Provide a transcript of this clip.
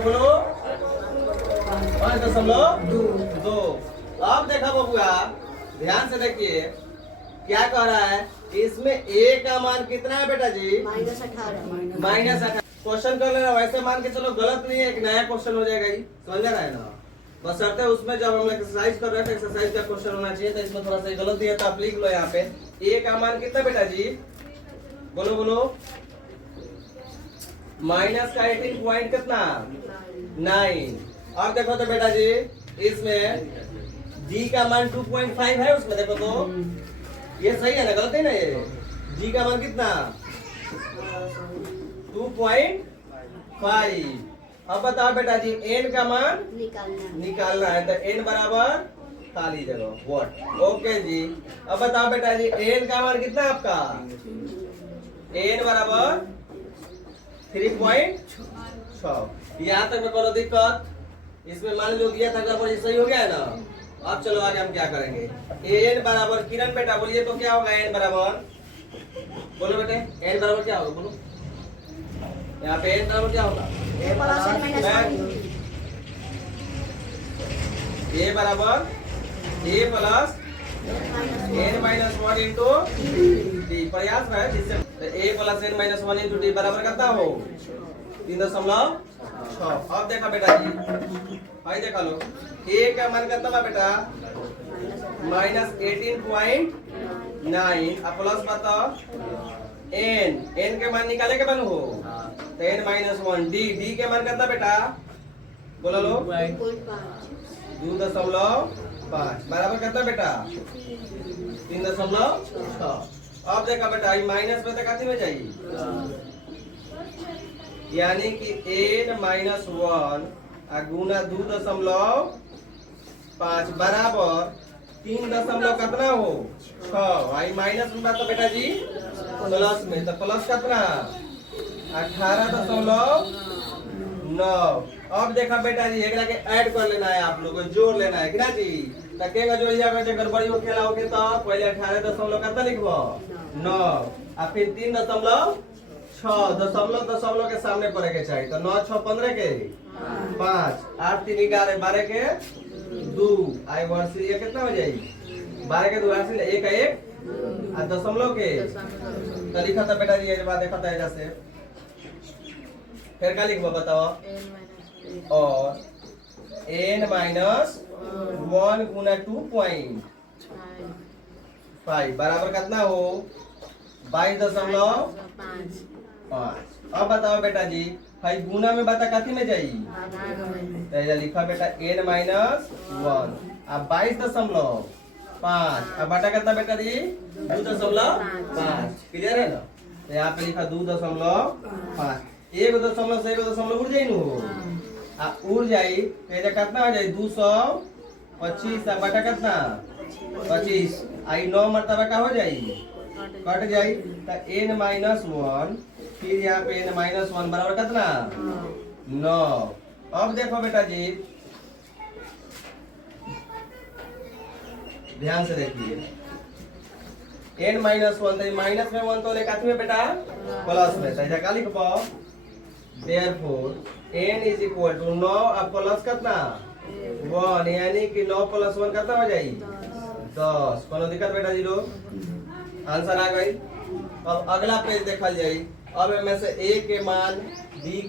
बोलो 5.2। अब देखा बबुआ, ध्यान से देखिए क्या कह रहा है। इसमें a का मान कितना है बेटा जी? -18। क्वेश्चन कर लेना, वैसे मान के चलो गलत नहीं है, एक नया क्वेश्चन हो जाएगा, ही समझ रहा है ना। बशर्ते उसमें जब हम एक्सरसाइज कर रहे थे, एक्सरसाइज का क्वेश्चन होना चाहिए, तो इसमें थोड़ा सा गलत दिया, तो आप लिख लो यहाँ पे a का मान कितना बेटा जी? बोलो बोलो। माइनस का 18 पॉइंट कितना? 9। अब देखो तो बेटा जी, इसमें g का मान 2.5 है, उसमें देखो तो ये सही है ना, गलत है ना ये? g का मान कितना? 2.5। अब बताओ बेटा जी n का मान निकालना है, तो n बराबर खाली जगह व्हाट। ओके जी। अब बताओ बेटा जी n का मान कितना है आपका? n बराबर 3.6। यहाँ तक में कोनो दिक्कत? इसमें मान लो दिया था, अगर सही हो गया है ना। अब चलो आगे हम क्या करेंगे। n बराबर, किरण बेटा बोलिए तो क्या होगा n बराबर? बोलो बेटे n बराबर क्या होगा, बोलो। यहाँ पे n बराबर क्या होगा? a बराबर a plus n-1 into d। प्रयास है जिससे a plus n-1 into d बराबर कितना हो? 3.6। अब देखा बेटा जी, भाई देखा लो, a का मान कितना था बेटा? -18.9। अब प्लस बताओ n के मान निकाले के बन हो, तो n-1 d के मान कितना बेटा? बोलो लो। 2.5 बराबर कितना बेटा? 3.6। अब देखा बेटा माइनस में तो काती में जाइए, यानी कि n-1 गुना 2.5 बराबर 3 कितना हो? 6। आई माइनस में बात बेटा जी प्लस में, तो प्लस कितना? 18.9। अब देखा बेटा जी, एक के ऐड कर लेना है, आप लोग को जोड़ लेना है कि ना जी। तकेगा जोड़िया का गड़बड़ी हो खेला होगे तो पहले 18 कितना लिखबो? 9। और फिर 3.6 दशमलव के सामने पड़े के चाहिए, तो 9 6 15 के 5 8 3 11 12 के 2। आई वर्ष ये कितना हो जाएगी? 12 के 2 1 का 1 और दशमलव के तो लिखा था बेटा जी, ये बात देखा था ऐसे। फिर क्या लिखबो बताओ? और n-1 गुना 2.5 बराबर कितना हो? 22.5। अब बताओ बेटा जी, भाई गुना में बता कथी में जाई? तो लिखा बेटा n-1 अब 22.5 अब बटा कितना बेटा जी? 2.5। क्लियर है ना? तो यहाँ पे लिखा 2.5। एक दशमलव से एक दशमलव उड़ जाई नु, उड़ जाई तो ये कितना हो जाई? 225 बटा कितना? 25। आई 9 मरतबा का हो जाई, कट जाई, तो n-1 फिर यहाँ पे n-1 बराबर कितना? 9। अब देखो बेटा जी, ध्यान से देखिए, n-1 तो माइनस में 1 तो ले काती में बेटा प्लस में, तो क्या लिखबो? Therefore n is equal to 9 अब प्लस कितना? 1, यानी कि 9 + 1 कितना हो जाएगी? 10। कोनो दिक्कत बेटा जी लोग? आंसर आ गई। अब अगला पेज देखल जाए। अब इनमें से a के मान b के